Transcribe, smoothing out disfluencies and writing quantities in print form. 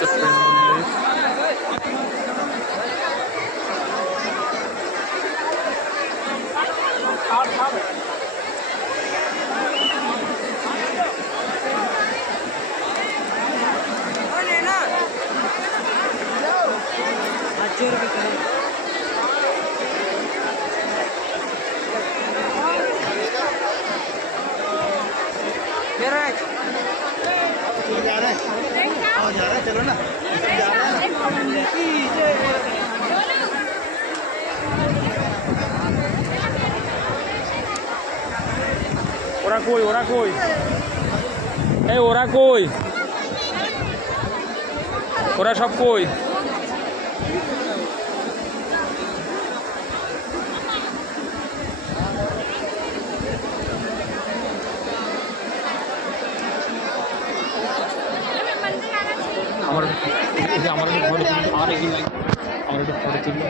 হচ্ছে প্রেম মন্দির। चलो ना ওরা কই ওরা কই এই ওরা কই ওরা সব কই আমার আমার একটু ফটো আমার একটু আমার একটু ফটো তুললো